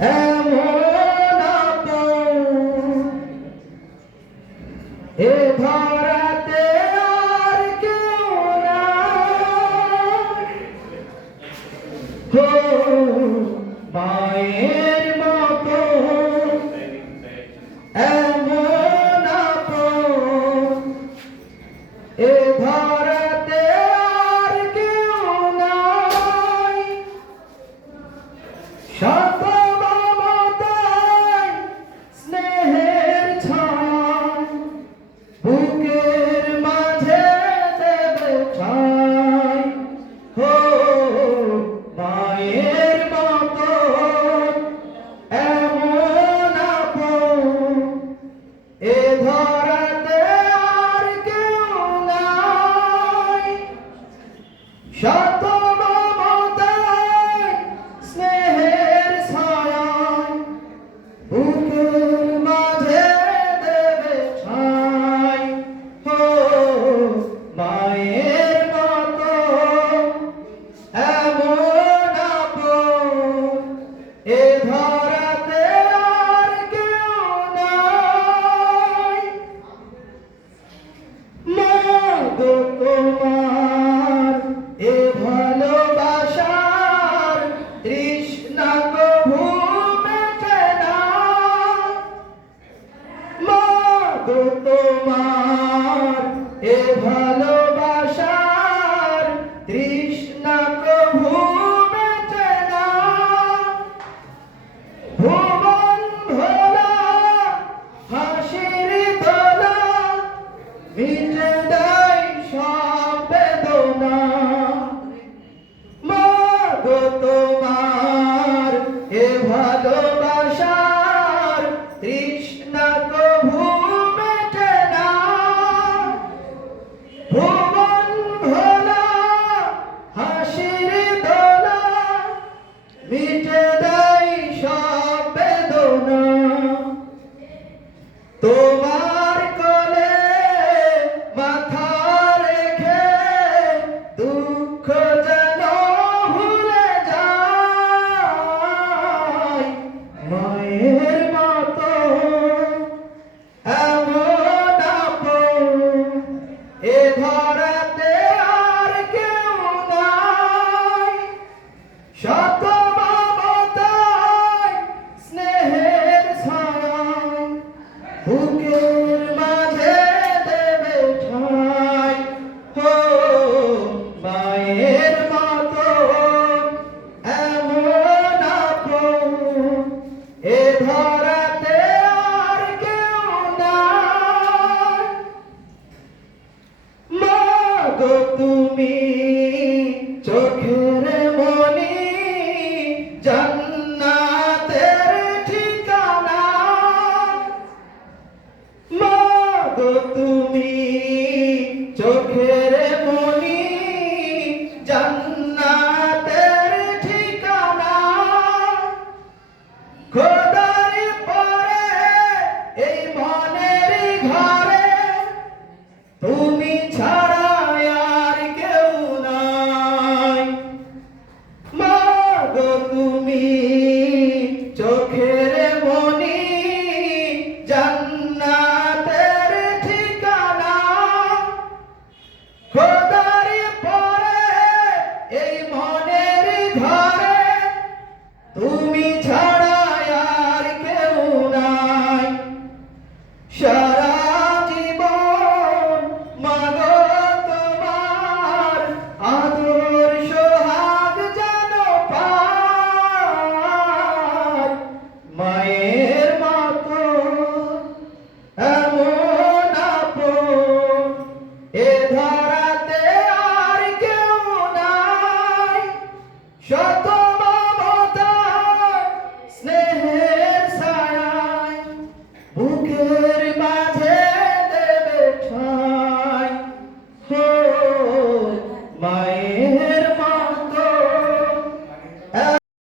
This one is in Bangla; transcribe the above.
এমন আপন এ ধরাতে আর কেউ নাই হো মায়ের মতো এমন আপন এ ধরাতে আর কেউ নাই শত মমতায় স্নেহের ছায়া বুকের মাঝে দেবে ছাই হো মায়ের মতো এমন আপন এ ধরাতে আর কেউ নাই শত মমতায় স্নেহের ছায়ায় বুকের মাঝে দেবে ছাই হো মায়ের মতো এমন আপন এ ধরাতে আর কেউ নাই মাগো তোমার এ ভালোবাসার তৃষ্ণা কভু মেটে না মাগো তোমার এ ভালোবাসার তৃষ্ণা কভু মেটে না ভুবন ভোলা হাসির দোলা মিটে দেয় সব বেদনা মাগো তোমার এ ভালোবাসার তৃষ্ণা কভু মেটে না ভুবন ভোলা হাসির দোলা মিটে দেয় সব বেদনা তোমার কোলে মাথা রেখে দুঃখ যেন ভুলে যায় মায়ের মতো এমন আপন এ ধরাতে আর কেউ নাই শত মমতায় স্নেহের ছায়ায় বুকের মাঝে দেবে ঠাই হো মায়ের মতো এমন আপন এ ধরাতে আর কেউ নাই মাগো তুমি চোখের মনি জান্নাতের ঠিকানা মাগো তুমি চোখের মনি জান্নাতের ঠিকানা খোদার পরে এই মনের ঘরে তুমি ছাড়া আর কেউ নাই মাগো তুমি চোখের মনি জান্নাতের ঠিকানা খোদার পরে এই মনের ঘরে তুমি